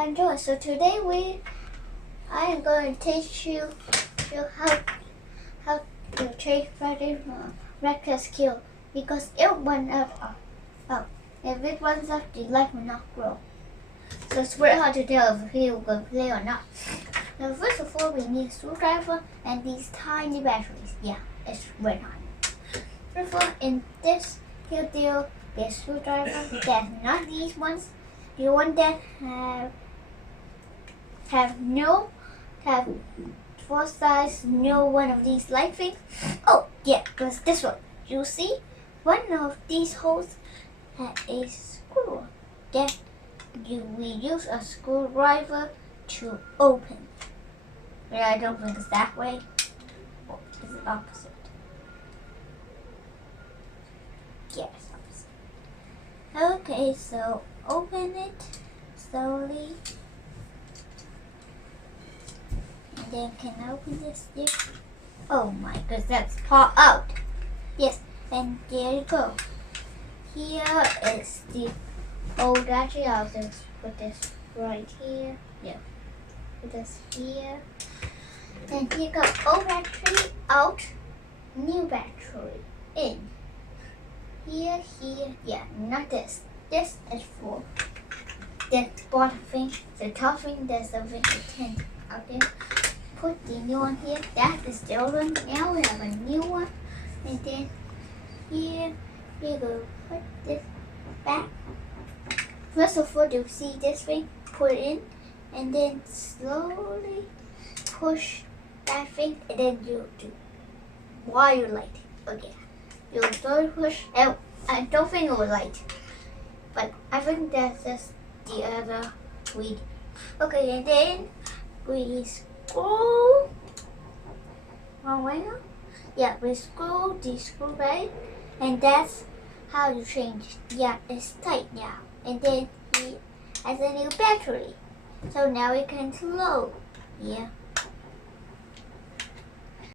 I'm Joda. So today I am going to teach you how to change battery from reckless kill because it runs out. If it runs out, the light will not grow. So it's very hard to tell if he will go play or not. So first of all, we need a screwdriver and these tiny batteries. Yeah, it's very tiny. First of all, in this deal, there's a screwdriver. There's not these ones. The one that have four sides, no one of these light things. Oh yeah, was this one. You see, one of these holes has a screw that we use a screwdriver to open. Yeah, I don't think it's that way. Oh, it's the opposite. Yeah, it's opposite. Okay, so open it slowly. And then can I open this here? Oh my goodness, that's pop out. Yes, and there you go. Here is the old battery. I'll just put this right here. Yeah, put this here. And here go old battery out, new battery in. Here, yeah, not this. This is for the bottom thing, the top thing, there's something to tin out there. Put the new one here. That is the old one. Now we have a new one. And then here we go put this back. First of all, you see this thing, put it in, and then slowly push that thing, and then you do wire light. Okay, you slowly push. And I don't think it will light, but I think that's just the other read. Okay, and then we screw wrong way now. Yeah, we screw the screw right, and that's how you change. Yeah, it's tight now. And then he has a new battery. So now we can slow. Yeah.